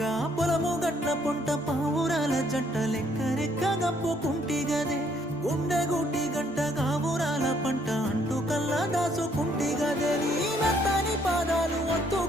గా పొలము గట్ల పొంట పావురాల జంట లెక్కరెక్క గప్పుకుంటి గదే గుండె గుట్టి గంట గావురాల పంట అంటూ కల్లా దాసుకుంటి గదే నీ మెత్తని పాదాలు వత్తు